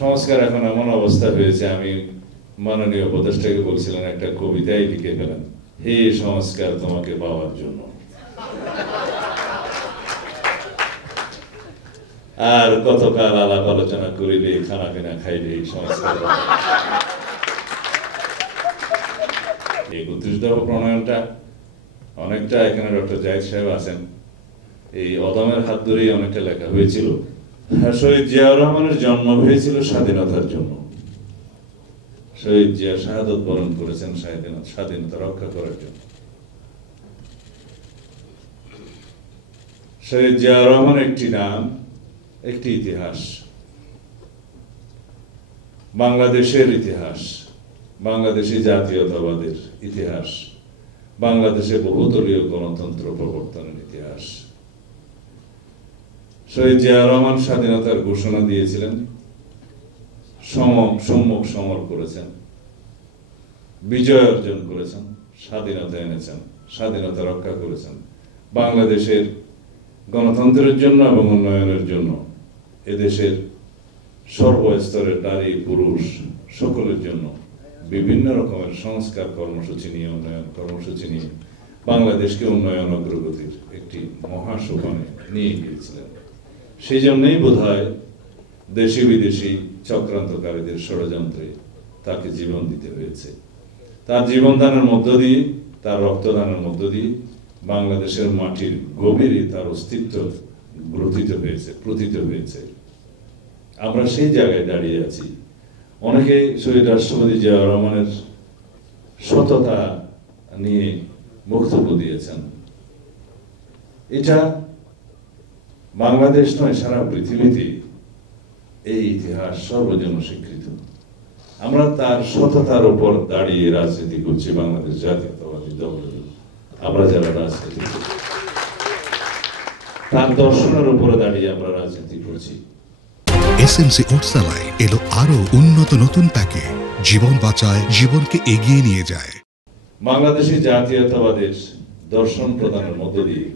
সংস্কার এখন এমন অবস্থা হয়েছে, আমি মাননীয় উপদেষ্টাকে বলছিলাম একটা কবিতাই লিখে ফেলেন, হে সংস্কার তোমাকে পাওয়ার জন্য। আর কতকাল আলাপ আলোচনা করিলে, খানা পিনা খাইলে এই সংস্কার। 31 দফা প্রণয়নটা অনেকটা, এখানে ডক্টর জাহিদ সাহেব আছেন, এই অদমের হাত ধরেই অনেকটা লেখা হয়েছিল। শহীদ জিয়াউর রহমানের জন্ম হয়েছিল স্বাধীনতার জন্য। শহীদ জিয়া শাহাদত বরণ করেছেন স্বাধীনতা রক্ষা করার জন্য। শহীদ জিয়াউর রহমান একটি নাম, একটি ইতিহাস, বাংলাদেশের ইতিহাস, বাংলাদেশি জাতীয়তাবাদের ইতিহাস, বাংলাদেশে বহুদলীয় গণতন্ত্র প্রবর্তনের ইতিহাস। শহীদ জিয়াউর রহমান স্বাধীনতার ঘোষণা দিয়েছিলেন, সম্মুখ সমর করেছেন, বিজয় অর্জন করেছেন, স্বাধীনতা এনেছেন, স্বাধীনতা রক্ষা করেছেন। বাংলাদেশের গণতন্ত্রের জন্য এবং উন্নয়নের জন্য এদেশের সর্বস্তরের নারী পুরুষ সকলের জন্য বিভিন্ন রকমের সংস্কার কর্মসূচি নিয়ে, উন্নয়ন কর্মসূচি নিয়ে বাংলাদেশকে উন্নয়ন অগ্রগতির একটি মহাসোপানে নিয়ে গিয়েছিলেন। সেই জন্যই বোধহয় দেশি বিদেশি চক্রান্তকারীদের ষড়যন্ত্রে তাকে জীবন দিতে হয়েছে। তার জীবনদানের মধ্য দিয়ে, তার রক্তদানের মধ্য দিয়ে বাংলাদেশের মাটির গভীরে তার অস্তিত্ব গ্রথিত হয়েছে, প্রথিত হয়েছে। আমরা সেই জায়গায় দাঁড়িয়ে আছি। অনেকে শহীদ রাষ্ট্রপতি জিয়াউর রহমানের সততা নিয়ে বক্তব্য দিয়েছেন। এটা বাংলাদেশ নয়, সারা পৃথিবীতে এই ইতিহাস সর্বজন স্বীকৃত। আমরা তার সততার উপর দাঁড়িয়ে রাজনীতি করছি। বাংলাদেশ জাতীয়তাবাদী দল, আমরা যারা রাজনীতি করছি তার দর্শনের উপরে দাঁড়িয়ে আমরা রাজনীতি করছি। এসএমসি ওটসালাই এলো আরো উন্নত নতুন প্যাকে, জীবন বাঁচায়, জীবনকে এগিয়ে নিয়ে যায়। বাংলাদেশি জাতীয়তাবাদের দর্শন প্রদানের মধ্য দিয়ে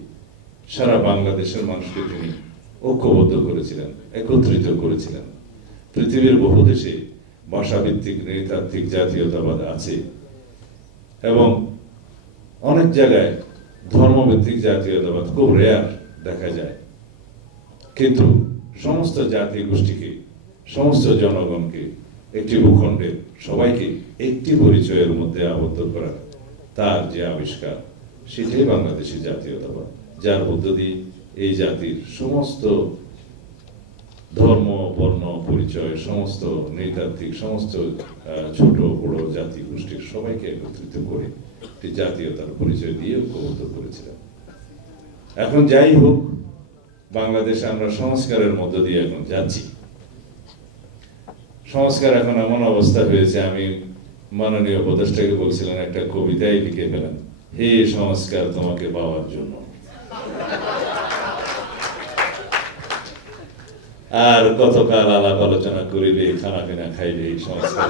সারা বাংলাদেশের মানুষকে তিনি ঐক্যবদ্ধ করেছিলেন, একত্রিত করেছিলেন। পৃথিবীর বহু দেশে ভাষাভিত্তিক নৃতাত্ত্বিক জাতীয়তাবাদ আছে এবং অনেক জায়গায় ধর্মভিত্তিক জাতীয়তাবাদ খুব রেয়ার দেখা যায়, কিন্তু সমস্ত জাতি গোষ্ঠীকে, সমস্ত জনগণকে, একটি ভূখণ্ডের সবাইকে একটি পরিচয়ের মধ্যে আবদ্ধ করার তার যে আবিষ্কার, সেটাই বাংলাদেশি জাতীয়তাবাদ, যার মধ্য দিয়ে এই জাতির সমস্ত ধর্ম বর্ণ পরিচয়, সমস্ত নৃতাত্ত্বিক, সমস্ত ছোট বড় জাতি গোষ্ঠীর সবাইকে একত্রিত করে একটি জাতীয়তার পরিচয় দিয়ে ঐক্যবদ্ধ করেছিলেন। এখন যাই হোক, বাংলাদেশে আমরা সংস্কারের মধ্য দিয়ে এখন যাচ্ছি। সংস্কার এখন এমন অবস্থা হয়েছে, আমি মাননীয় উপদেষ্টাকে বলছিলাম একটা কবিতাই লিখে ফেলেন, হে সংস্কার তোমাকে পাওয়ার জন্য। আর কতকাল আলাপ আলোচনা করিলে, খানা পিনা খাইলে এই সংস্কার।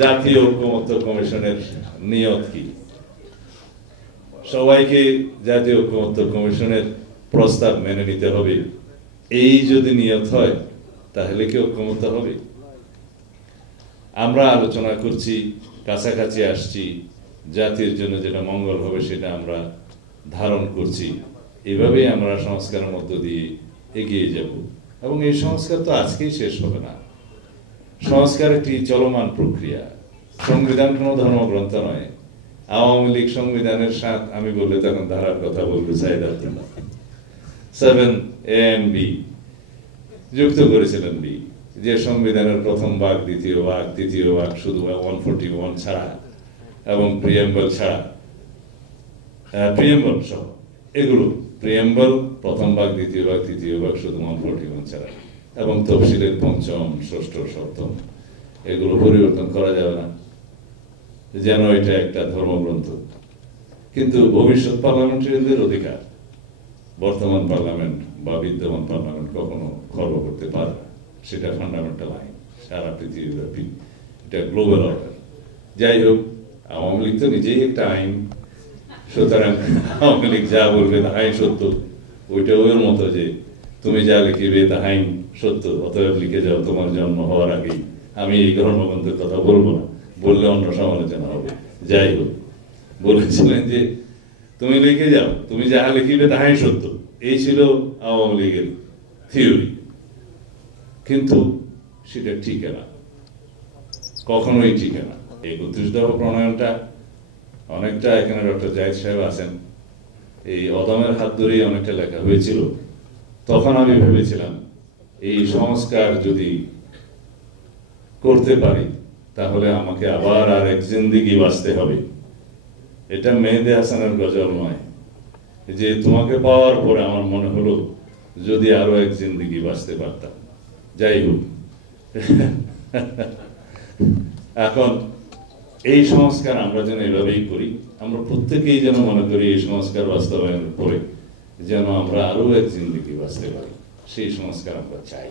জাতীয় ঐক্যমত্য কমিশনের নিয়ত কি? সবাইকে জাতীয় ঐক্যমত্য কমিশনের প্রস্তাব মেনে নিতে হবে, এই যদি নিয়ত হয় তাহলে কি ঐক্যমত্য হবে? আমরা আলোচনা করছি, কাছাকাছি আসছি, জাতির জন্য যেটা মঙ্গল হবে সেটা আমরা ধারণ করছি। এভাবেই আমরা সংস্কারের মধ্য দিয়ে এগিয়ে যাব এবং এই সংস্কার তো আজকেই শেষ হবে না। সংস্কার একটি চলমান প্রক্রিয়া। সংবিধান কোনো ধর্মগ্রন্থ নয়। আওয়ামী লীগ সংবিধানের সাথে আমি বললে তখন ধারার কথা বলবো, Saeed Abdullah 7A and B যুক্ত করেছিলেন বি, যে সংবিধানের প্রথম ভাগ, দ্বিতীয় ভাগ, তৃতীয় ভাগ শুধু 141 ছাড়া এবং প্রিয়েম্বল ছাড়া, প্রিয়েম্বল সহ এগুলো, প্রিয়েম্বল প্রথম ভাগ, দ্বিতীয় ভাগ, তৃতীয় ভাগ শুধু 141 ছাড়া, এবং তফসিলের পঞ্চম, ষষ্ঠ, সপ্তম, এগুলো পরিবর্তন করা যাবে না, যেন এটা একটা ধর্মগ্রন্থ। কিন্তু ভবিষ্যৎ পার্লামেন্টারিয়ানদের অধিকার বর্তমান পার্লামেন্ট বা বিদ্যমান পার্লামেন্ট কখনো খর্ব করতে পারে না। সেটা ফান্ডামেন্টাল আইন, সারা পৃথিবীব্যাপী, এটা গ্লোবাল অর্ডার। যাই হোক, আওয়ামী লীগ তো নিজেই একটা আইন, সুতরাং আওয়ামী লীগ যা বলবে আইন সত্য, ওইটা ওর মতো যে তুমি যা লিখিবে তাহাই সত্য, অতএব লিখে যাও তোমার জন্ম হওয়ার আগেই। আমি এই ধর্মগ্রন্থের কথা বলবো না, বললে অন্য সমালোচনা হবে। যাই হোক, বলেছিলেন যে তুমি লিখে যাও, তুমি যাহা লিখিবে তাহাই সত্য। এই ছিল আওয়ামী লীগের থিওরি, কিন্তু সেটা ঠিক না, কখনোই ঠিক না। 31 দফা প্রণয়নটা অনেকটা, এখানে ডক্টর জাহিদ সাহেব আছেন, এই অদমের হাত ধরেই অনেকটা লেখা হয়েছিল। তখন আমি ভেবেছিলাম এই সংস্কার যদি করতে পারি তাহলে আমাকে আবার আর এক জিন্দেগি বাঁচতে হবে। এটা মেহেদী হাসানের গজল নয়, যে তোমাকে পাওয়ার পরে আমার মনে হলো যদি আরো এক জিন্দেগি বাঁচতে পারতাম। যাই হোক, এখন এই সংস্কার আমরা যেন এভাবেই করি, আমরা প্রত্যেকেই যেন মনে করি এই সংস্কার বাস্তবায়নের পরে যেন আমরা আরো এক জিন্দেগি বাঁচতে পারি, সেই সংস্কার আমরা চাই।